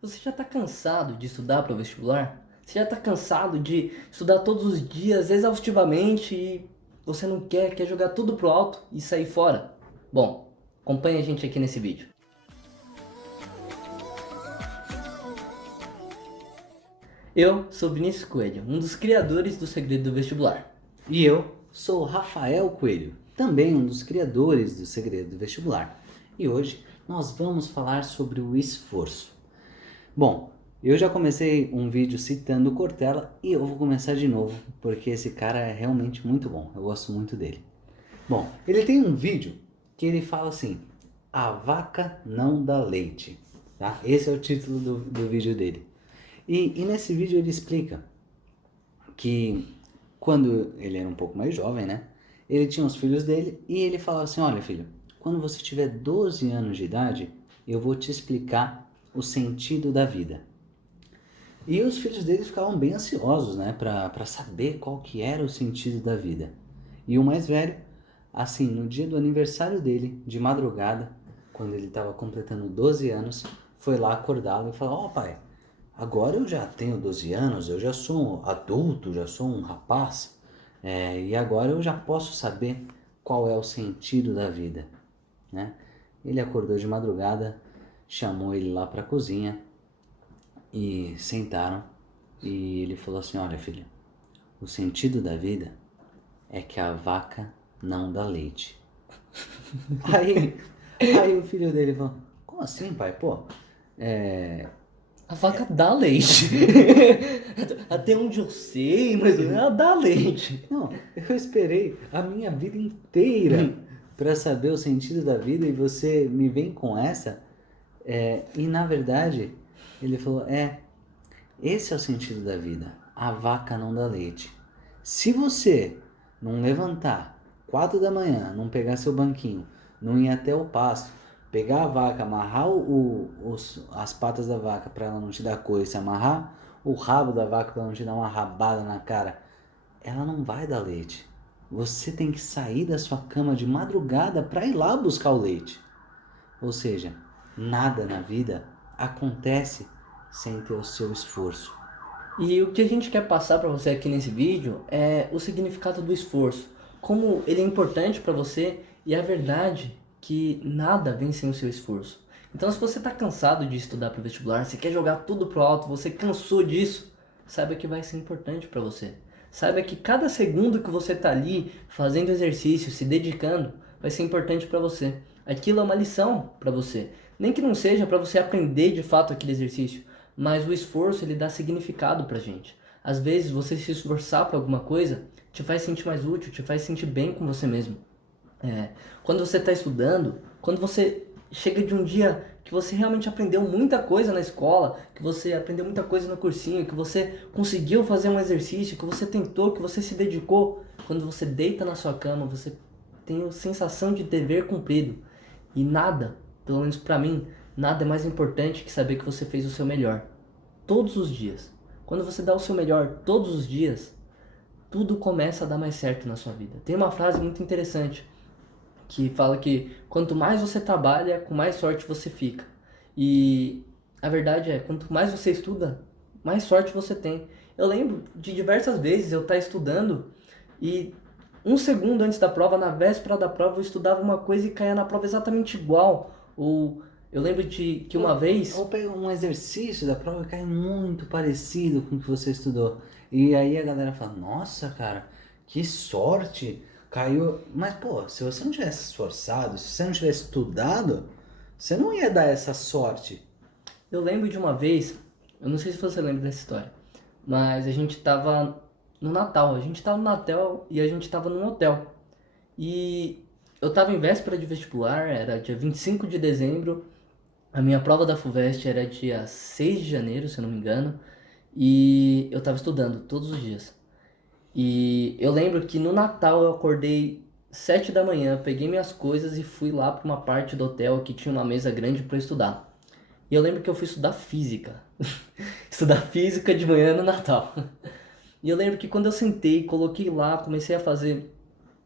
Você já está cansado de estudar para o vestibular? Você já está cansado de estudar todos os dias exaustivamente e você não quer jogar tudo pro alto e sair fora? Bom, acompanhe a gente aqui nesse vídeo. Eu sou Vinícius Coelho, um dos criadores do Segredo do Vestibular. E eu sou Rafael Coelho, também um dos criadores do Segredo do Vestibular. E hoje nós vamos falar sobre o esforço. Bom, eu já comecei um vídeo citando o Cortella e eu vou começar de novo, porque esse cara é realmente muito bom, eu gosto muito dele. Bom, ele tem um vídeo que ele fala assim: a vaca não dá leite, tá? Esse é o título do vídeo dele. E nesse vídeo ele explica que quando ele era um pouco mais jovem, né? Ele tinha os filhos dele e ele falava assim: olha, filho, quando você tiver 12 anos de idade, eu vou te explicar o sentido da vida. E os filhos dele ficavam bem ansiosos, né, para saber qual que era o sentido da vida. E o mais velho, assim, no dia do aniversário dele, de madrugada, quando ele estava completando 12 anos, foi lá acordá-lo e falou: ó, pai, agora eu já tenho 12 anos, eu já sou um adulto, já sou um rapaz, e agora eu já posso saber qual é o sentido da vida, né? Ele acordou de madrugada, chamou ele lá para a cozinha e sentaram e ele falou assim: olha, filho, o sentido da vida é que a vaca não dá leite. Aí, aí o filho dele falou: como assim, pai? Pô, A vaca dá leite. Até onde eu sei, mas ela dá leite. não, eu esperei a minha vida inteira para saber o sentido da vida e você me vem com essa? E na verdade, ele falou: esse é o sentido da vida. A vaca não dá leite. Se você não levantar 4 da manhã, não pegar seu banquinho, não ir até o pasto, pegar a vaca, amarrar as patas da vaca para ela não te dar coice, amarrar o rabo da vaca para ela não te dar uma rabada na cara, ela não vai dar leite. Você tem que sair da sua cama de madrugada para ir lá buscar o leite. Ou seja, nada na vida acontece sem ter o seu esforço. E o que a gente quer passar para você aqui nesse vídeo é o significado do esforço, como ele é importante para você e a verdade que nada vem sem o seu esforço. Então, se você está cansado de estudar para o vestibular, você quer jogar tudo pro alto, você cansou disso, saiba que vai ser importante para você. Saiba que cada segundo que você está ali fazendo exercício, se dedicando, vai ser importante para você. Aquilo é uma lição para você. Nem que não seja para você aprender de fato aquele exercício, mas o esforço ele dá significado pra gente. Às vezes você se esforçar para alguma coisa te faz sentir mais útil, te faz sentir bem com você mesmo. Quando você está estudando, quando você chega de um dia que você realmente aprendeu muita coisa na escola, que você aprendeu muita coisa no cursinho, que você conseguiu fazer um exercício, que você tentou, que você se dedicou, quando você deita na sua cama, você tem a sensação de dever cumprido. E nada, pelo menos pra mim, nada é mais importante que saber que você fez o seu melhor. Todos os dias. Quando você dá o seu melhor todos os dias, tudo começa a dar mais certo na sua vida. Tem uma frase muito interessante que fala que quanto mais você trabalha, com mais sorte você fica. E a verdade é, quanto mais você estuda, mais sorte você tem. Eu lembro de diversas vezes eu estar estudando e um segundo antes da prova, na véspera da prova, eu estudava uma coisa e caía na prova exatamente igual. Ou eu lembro de que uma vez. Ou pega um exercício da prova que cai muito parecido com o que você estudou. E aí a galera fala: nossa, cara, que sorte! Caiu. Mas, pô, se você não tivesse esforçado, se você não tivesse estudado, você não ia dar essa sorte. Eu lembro de uma vez, eu não sei se você lembra dessa história, mas a gente tava no Natal, a gente tava no Natal e a gente tava num hotel. E eu tava em véspera de vestibular, era dia 25 de dezembro, a minha prova da FUVEST era dia 6 de janeiro, se eu não me engano, e eu tava estudando todos os dias. E eu lembro que no Natal eu acordei 7 da manhã, peguei minhas coisas e fui lá para uma parte do hotel que tinha uma mesa grande para estudar. E eu lembro que eu fui estudar física. Estudar física de manhã no Natal. E eu lembro que quando eu sentei, coloquei lá, comecei a fazer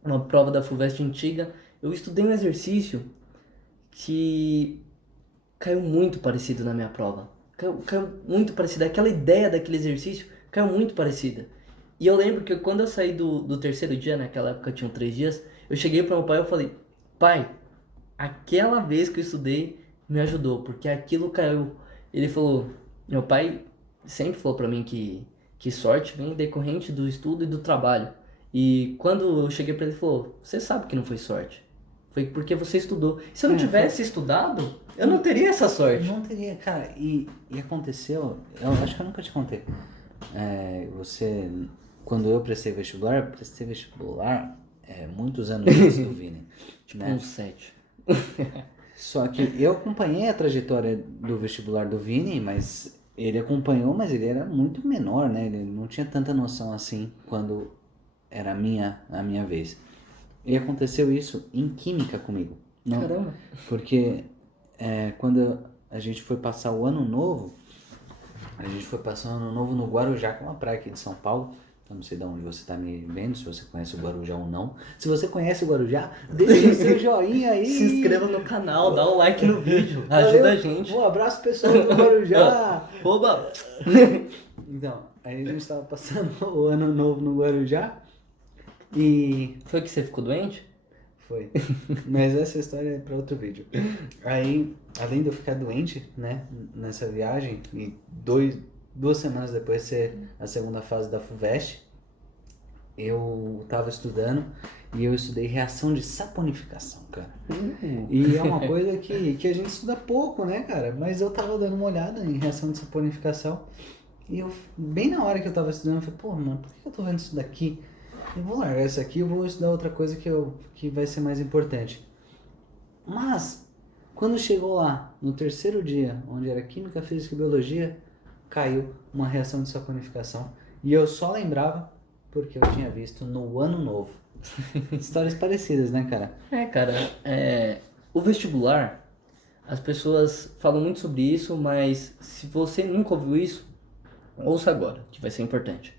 uma prova da FUVEST antiga, eu estudei um exercício que caiu muito parecido na minha prova. caiu muito parecida. Aquela ideia daquele exercício caiu muito parecida. E eu lembro que quando eu saí do terceiro dia, naquela época tinham 3 dias, eu cheguei para meu pai e eu falei, pai, aquela vez que eu estudei me ajudou, porque aquilo caiu. Ele falou, meu pai sempre falou para mim que sorte vem decorrente do estudo e do trabalho. E quando eu cheguei para ele, ele falou, você sabe que não foi sorte. Foi porque você estudou. Se eu não tivesse estudado, eu não teria essa sorte. Não teria, cara. E aconteceu, eu acho que eu nunca te contei. Quando eu prestei vestibular muitos anos antes do Vini. Tipo né? uns 7. Só que eu acompanhei a trajetória do vestibular do Vini, mas ele acompanhou, mas ele era muito menor, né? Ele não tinha tanta noção assim quando era a minha vez. E aconteceu isso em química comigo. Não, Caramba. porque quando a gente foi passar o ano novo, a gente foi passar o ano novo no Guarujá, que é uma praia aqui de São Paulo. Eu não sei de onde você está me vendo, se você conhece o Guarujá ou não. Se você conhece o Guarujá, deixa o seu joinha aí. Se inscreva no canal, dá um like no vídeo, ajuda a gente. Um abraço pessoal do Guarujá. Oba! Então, aí a gente estava passando o ano novo no Guarujá e... Foi que você ficou doente? Foi. Mas essa história é para outro vídeo. Aí, além de eu ficar doente, né, nessa viagem, e 2 semanas depois de ser a segunda fase da FUVEST, eu tava estudando e eu estudei reação de saponificação, cara. E é uma coisa que a gente estuda pouco, né, cara? Mas eu tava dando uma olhada em reação de saponificação e eu, bem na hora que eu tava estudando, eu falei, pô, mano, por que eu tô vendo isso daqui? Eu vou largar isso aqui, eu vou estudar outra coisa que vai ser mais importante. Mas, quando chegou lá, no terceiro dia, onde era Química, Física e Biologia, caiu uma reação de saponificação. E eu só lembrava porque eu tinha visto no Ano Novo. Histórias parecidas, né, cara? Cara, o vestibular, as pessoas falam muito sobre isso, mas se você nunca ouviu isso, ouça agora, que vai ser importante.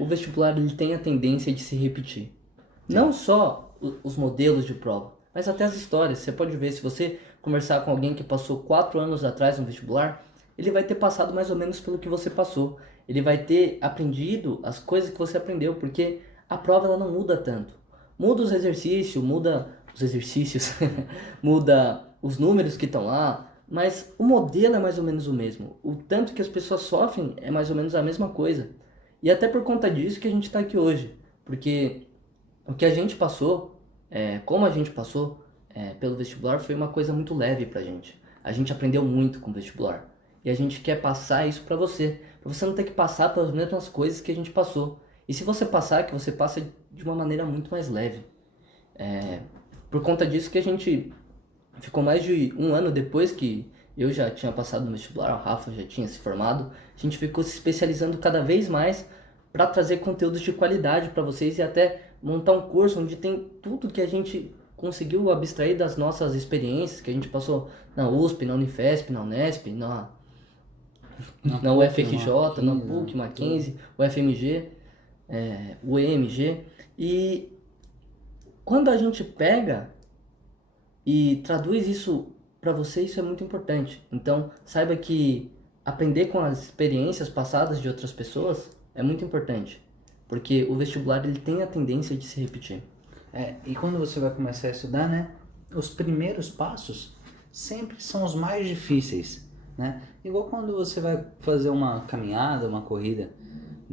O vestibular ele tem a tendência de se repetir. Não só os modelos de prova, mas até as histórias. Você pode ver, se você conversar com alguém que passou 4 anos atrás no vestibular, ele vai ter passado mais ou menos pelo que você passou. Ele vai ter aprendido as coisas que você aprendeu, porque a prova ela não muda tanto. Muda os exercícios, muda os números que estão lá, mas o modelo é mais ou menos o mesmo. O tanto que as pessoas sofrem é mais ou menos a mesma coisa. E até por conta disso que a gente está aqui hoje. Porque o que a gente passou, como a gente passou pelo vestibular, foi uma coisa muito leve pra gente. A gente aprendeu muito com o vestibular. E a gente quer passar isso pra você. Pra você não ter que passar pelas mesmas coisas que a gente passou. E se você passar, que você passa de uma maneira muito mais leve. Por conta disso que a gente ficou mais de 1 ano depois que eu já tinha passado no vestibular, o Rafa já tinha se formado, a gente ficou se especializando cada vez mais para trazer conteúdos de qualidade para vocês e até montar um curso onde tem tudo que a gente conseguiu abstrair das nossas experiências que a gente passou na USP, na Unifesp, na Unesp, na UFRJ, na PUC, Mackenzie, o FMG, o EMG. E quando a gente pega e traduz isso para você, isso é muito importante. Então, saiba que aprender com as experiências passadas de outras pessoas é muito importante, porque o vestibular ele tem a tendência de se repetir. E quando você vai começar a estudar, né, os primeiros passos sempre são os mais difíceis, né? Igual quando você vai fazer uma caminhada, uma corrida,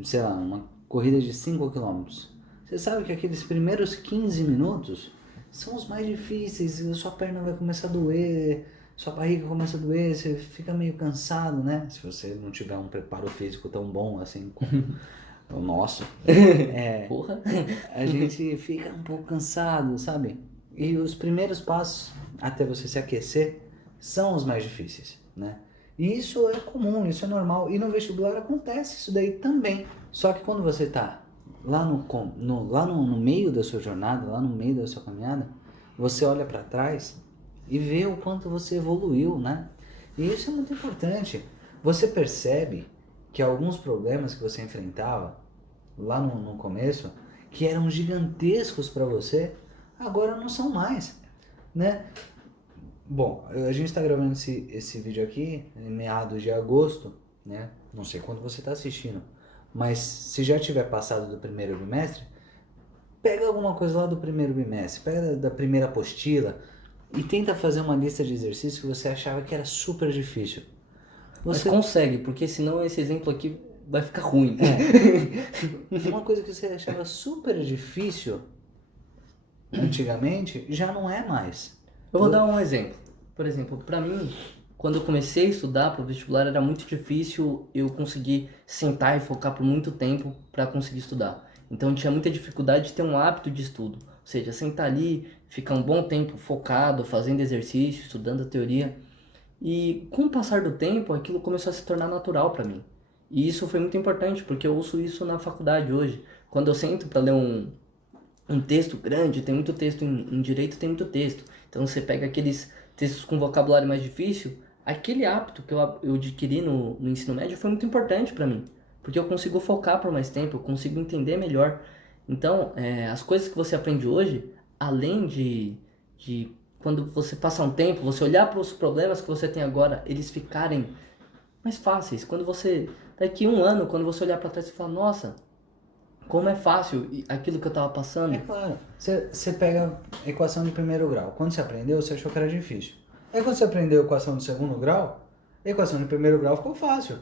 sei lá, uma corrida de 5 quilômetros. Você sabe que aqueles primeiros 15 minutos são os mais difíceis, a sua perna vai começar a doer, sua barriga começa a doer, você fica meio cansado, né? Se você não tiver um preparo físico tão bom assim como o nosso, Porra! a gente fica um pouco cansado, sabe? E os primeiros passos até você se aquecer são os mais difíceis, né? E isso é comum, isso é normal. E no vestibular acontece isso daí também. Só que quando você tá lá no meio da sua jornada, lá no meio da sua caminhada, você olha para trás e vê o quanto você evoluiu, né? E isso é muito importante. Você percebe que alguns problemas que você enfrentava lá no começo, que eram gigantescos para você, agora não são mais, né? Bom, a gente está gravando esse vídeo aqui em meados de agosto, né? Não sei quando você está assistindo, mas se já tiver passado do primeiro bimestre, pega alguma coisa lá do primeiro bimestre, pega da primeira apostila e tenta fazer uma lista de exercícios que você achava que era super difícil. Mas Você, consegue, porque senão esse exemplo aqui vai ficar ruim. uma coisa que você achava super difícil antigamente já não é mais. Eu vou dar um exemplo. Por exemplo, para mim, quando eu comecei a estudar para o vestibular, era muito difícil eu conseguir sentar e focar por muito tempo para conseguir estudar. Então, eu tinha muita dificuldade de ter um hábito de estudo. Ou seja, sentar ali, ficar um bom tempo focado, fazendo exercício, estudando a teoria. E com o passar do tempo, aquilo começou a se tornar natural para mim. E isso foi muito importante, porque eu uso isso na faculdade hoje. Quando eu sento para ler um texto grande, tem muito texto em direito, tem muito texto. Então você pega aqueles textos com vocabulário mais difícil, aquele hábito que eu adquiri no ensino médio foi muito importante para mim, porque eu consigo focar por mais tempo, eu consigo entender melhor. Então, as coisas que você aprende hoje, além de quando você passa um tempo, você olhar para os problemas que você tem agora, eles ficarem mais fáceis. Quando você, daqui um ano, quando você olhar para trás e falar, nossa, como é fácil aquilo que eu estava passando. É claro, você pega a equação de primeiro grau. Quando você aprendeu, você achou que era difícil. Aí quando você aprendeu a equação de segundo grau, a equação de primeiro grau ficou fácil.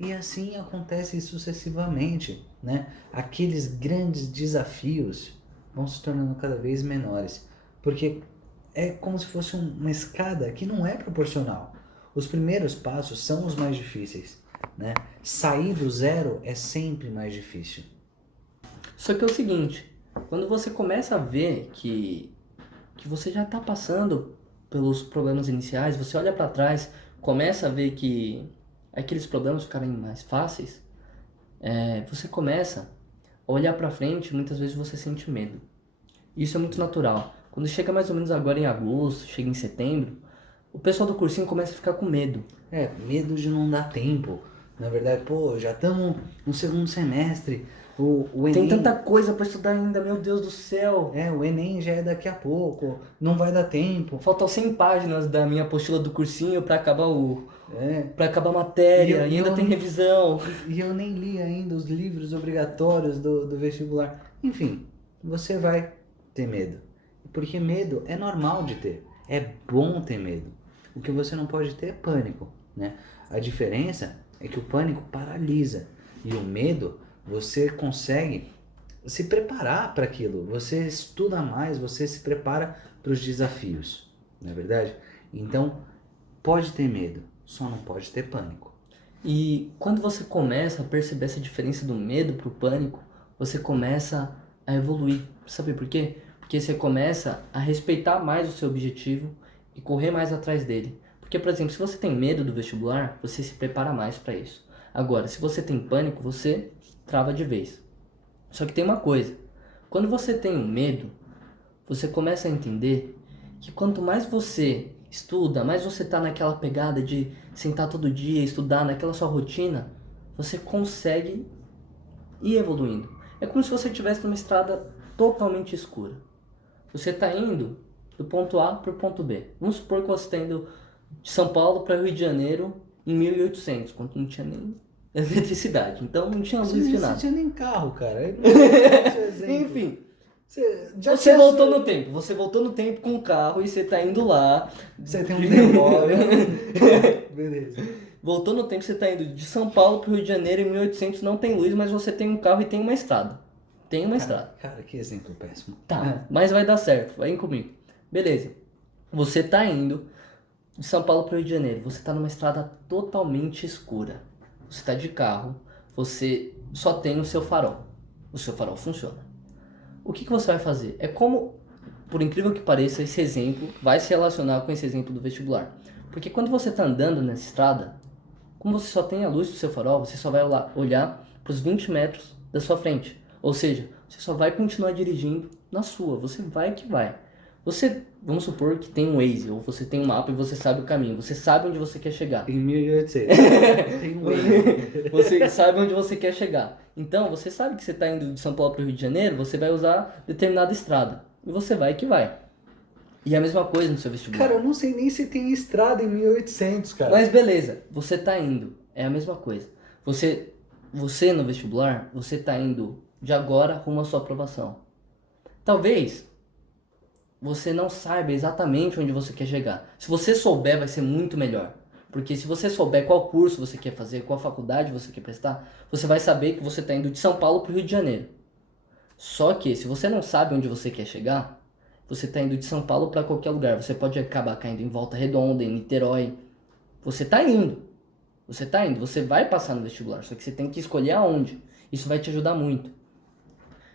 E assim acontece sucessivamente, né? Aqueles grandes desafios vão se tornando cada vez menores. Porque é como se fosse uma escada que não é proporcional. Os primeiros passos são os mais difíceis, né? Sair do zero é sempre mais difícil. Só que é o seguinte, quando você começa a ver que você já está passando pelos problemas iniciais, você olha para trás, começa a ver que aqueles problemas ficarem mais fáceis, você começa a olhar para frente, muitas vezes você sente medo. Isso é muito natural. Quando chega mais ou menos agora em agosto, chega em setembro, o pessoal do cursinho começa a ficar com medo. Medo de não dar tempo. Na verdade, pô, já estamos no segundo semestre. O Tem Enem, tanta coisa para estudar ainda, meu Deus do céu. o Enem já é daqui a pouco, não vai dar tempo. Faltam 100 páginas da minha apostila do cursinho para acabar É, para acabar a matéria, E e eu ainda tem revisão. e eu nem li ainda os livros obrigatórios do vestibular. Enfim, você vai ter medo. Porque medo é normal de ter. É bom ter medo. O que você não pode ter é pânico, né? A diferença é que o pânico paralisa. E o medo, você consegue se preparar para aquilo. Você estuda mais, você se prepara para os desafios, não é verdade? Então, pode ter medo, só não pode ter pânico. E quando você começa a perceber essa diferença do medo pro pânico, você começa a evoluir. Sabe por quê? Porque você começa a respeitar mais o seu objetivo e correr mais atrás dele. Porque, por exemplo, se você tem medo do vestibular, você se prepara mais para isso. Agora, se você tem pânico, você trava de vez. Só que tem uma coisa, quando você tem um medo, você começa a entender que quanto mais você estuda, mais você tá naquela pegada de sentar todo dia, estudar, naquela sua rotina, você consegue ir evoluindo. É como se você estivesse numa estrada totalmente escura. Você está indo do ponto A para o ponto B. Vamos supor que você está indo de São Paulo para Rio de Janeiro em 1800, quando não tinha nem eletricidade. Então não tinha luz de Você nada. não tinha nem carro, cara. Eu não sei seu exemplo. Enfim, Já você tinha voltou sua- no tempo. Você voltou no tempo com o carro e você tá indo lá. Você tem um DeLorean. Beleza. Voltou no tempo, você tá indo de São Paulo pro Rio de Janeiro em 1800, não tem luz, mas você tem um carro e tem uma estrada. Tem uma estrada. Cara, que exemplo péssimo. Tá, mas vai dar certo, vai comigo. Beleza. Você tá indo de São Paulo pro Rio de Janeiro, você tá numa estrada totalmente escura. Você tá de carro, você só tem o seu farol. O seu farol funciona. O que você vai fazer? É como, por incrível que pareça, esse exemplo vai se relacionar com esse exemplo do vestibular. Porque quando você está andando nessa estrada, como você só tem a luz do seu farol, você só vai olhar para os 20 metros da sua frente. Ou seja, você só vai continuar dirigindo na sua, você vai que vai. Você, vamos supor que tem um Waze, ou você tem um mapa e você sabe o caminho, você sabe onde você quer chegar. Em 1800. Tem um erro. Você sabe onde você quer chegar. Então, você sabe que você está indo de São Paulo para o Rio de Janeiro, você vai usar determinada estrada. E você vai que vai. E é a mesma coisa no seu vestibular. Cara, eu não sei nem se tem estrada em 1800, cara. Mas beleza, você tá indo. É a mesma coisa. Você no vestibular, você tá indo de agora rumo à sua aprovação. Talvez você não saiba exatamente onde você quer chegar. Se você souber, vai ser muito melhor. Porque se você souber qual curso você quer fazer, qual faculdade você quer prestar, você vai saber que você está indo de São Paulo para o Rio de Janeiro. Só que se você não sabe onde você quer chegar, você está indo de São Paulo para qualquer lugar. Você pode acabar caindo em Volta Redonda, em Niterói. Você está indo. Você está indo. Você vai passar no vestibular. Só que você tem que escolher aonde. Isso vai te ajudar muito.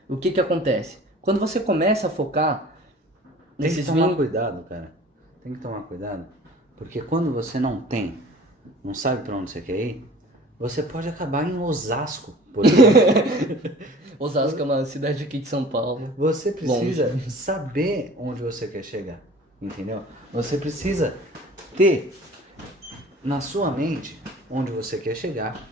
O que que acontece? Quando você começa a focar Tem que nesses tomar cuidado, cara. Tem que tomar cuidado. Porque quando você não sabe pra onde você quer ir, você pode acabar em Osasco, por exemplo. Osasco é uma cidade aqui de São Paulo. Você precisa saber onde você quer chegar, entendeu? Você precisa ter na sua mente onde você quer chegar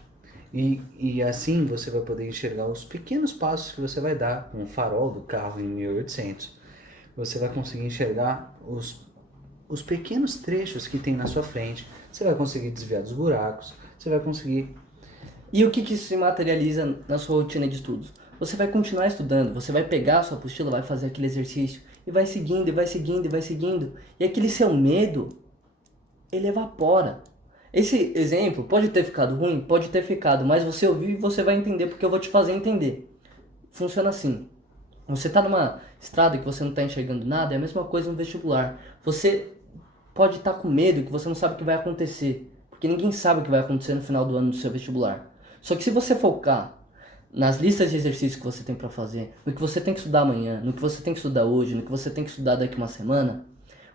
e assim você vai poder enxergar os pequenos passos que você vai dar com o farol do carro em 1800. Você vai conseguir enxergar os pequenos trechos que tem na sua frente. Você vai conseguir desviar dos buracos. Você vai conseguir... E o que que isso se materializa na sua rotina de estudos? Você vai continuar estudando, você vai pegar a sua apostila, vai fazer aquele exercício e vai seguindo, e vai seguindo, e vai seguindo. E aquele seu medo, ele evapora. Esse exemplo pode ter ficado ruim? Pode ter ficado, mas você ouviu e você vai entender porque eu vou te fazer entender. Funciona assim. Você está numa estrada que você não está enxergando nada, é a mesma coisa no vestibular. Você pode estar com medo que você não sabe o que vai acontecer, porque ninguém sabe o que vai acontecer no final do ano do seu vestibular. Só que se você focar nas listas de exercícios que você tem para fazer, no que você tem que estudar amanhã, no que você tem que estudar hoje, no que você tem que estudar daqui uma semana,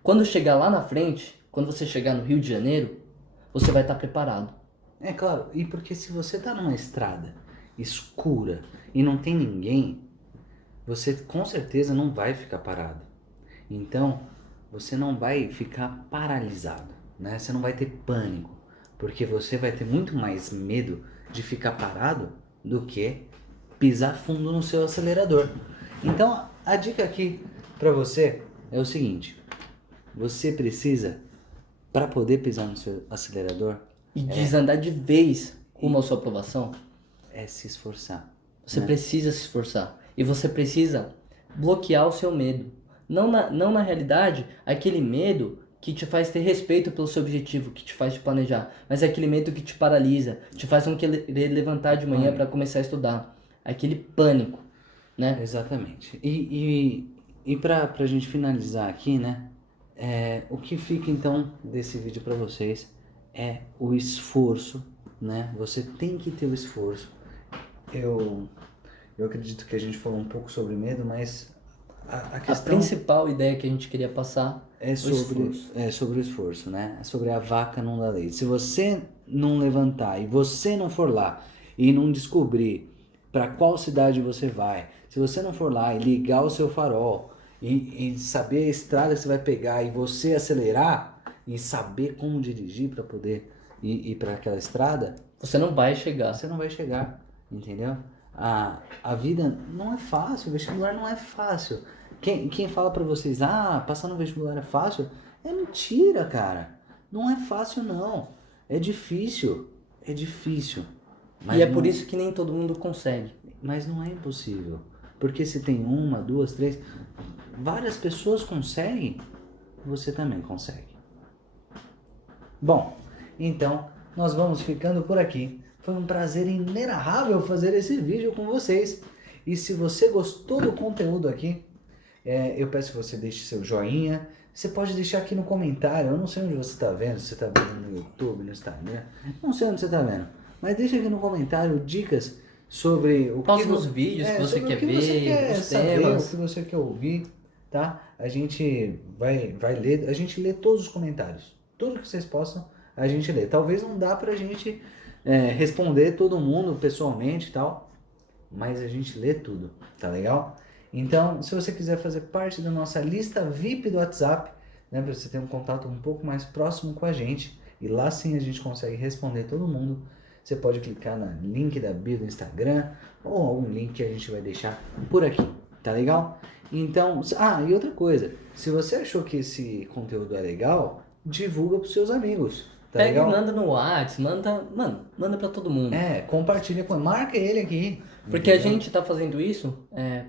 quando chegar lá na frente, quando você chegar no Rio de Janeiro, você vai estar preparado. É claro, e porque se você tá numa estrada escura e não tem ninguém, você com certeza não vai ficar parado. Então, você não vai ficar paralisado, né? Você não vai ter pânico, porque você vai ter muito mais medo de ficar parado do que pisar fundo no seu acelerador. Então, a dica aqui para você é o seguinte: você precisa, para poder pisar no seu acelerador, E desandar de vez rumo à sua aprovação, é se esforçar. você precisa se esforçar. E você precisa bloquear o seu medo. Não na realidade, aquele medo que te faz ter respeito pelo seu objetivo, que te faz te planejar. Mas é aquele medo que te paralisa, te faz não querer levantar de manhã para começar a estudar. Aquele pânico, né? Exatamente. E pra gente finalizar aqui, né? O que fica então desse vídeo para vocês é o esforço, né? Você tem que ter o esforço. Eu acredito que a gente falou um pouco sobre medo, mas a A questão principal ideia que a gente queria passar é sobre o esforço, né? É sobre a vaca não dar leite. Se você não levantar e você não for lá e não descobrir para qual cidade você vai, se você não for lá e ligar o seu farol e saber a estrada que você vai pegar e você acelerar e saber como dirigir para poder ir para aquela estrada, você não vai chegar. você não vai chegar, entendeu? A vida não é fácil, o vestibular não é fácil. Quem fala pra vocês, passar no vestibular é fácil, é mentira, cara. Não é fácil, não. É difícil. Mas E é não, por isso que nem todo mundo consegue. mas não é impossível. Porque se tem uma, duas, três, várias pessoas conseguem, você também consegue. Bom, então nós vamos ficando por aqui. Foi um prazer inenarrável fazer esse vídeo com vocês. E se você gostou do conteúdo aqui, eu peço que você deixe seu joinha. Você pode deixar aqui no comentário. Eu não sei onde você está vendo, se você está vendo no YouTube, no Instagram. Não sei onde você está vendo. Mas deixa aqui no comentário dicas sobre o Próximos vídeos que você quer ver, os temas. o que você quer ouvir, tá? A gente vai ler, a gente lê todos os comentários. Tudo que vocês possam, a gente lê. Talvez não dá pra gente responder todo mundo pessoalmente e tal, mas a gente lê tudo, tá legal? Então, se você quiser fazer parte da nossa lista VIP do WhatsApp, né, para você ter um contato um pouco mais próximo com a gente, e lá sim a gente consegue responder todo mundo, você pode clicar no link da bio do Instagram, ou algum link que a gente vai deixar por aqui, Tá legal? Então, e outra coisa, se você achou que esse conteúdo é legal, divulga pros seus amigos, tá Pega e legal? manda no WhatsApp, manda pra todo mundo. Compartilha marca ele aqui. Porque a entendeu? gente tá fazendo isso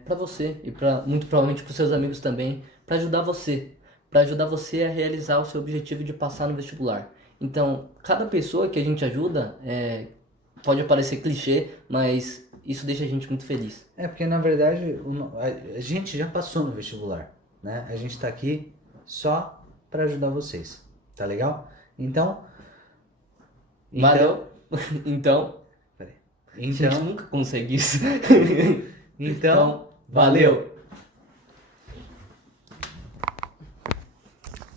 pra você e muito provavelmente pros seus amigos também, pra ajudar você, pra ajudar você a realizar o seu objetivo de passar no vestibular. Então, cada pessoa que a gente ajuda, pode parecer clichê, mas isso deixa a gente muito feliz. Porque na verdade a gente já passou no vestibular, né? A gente tá aqui só para ajudar vocês, tá legal? Então, Valeu? Então, peraí. a gente Então, nunca consegue isso. então, Valeu!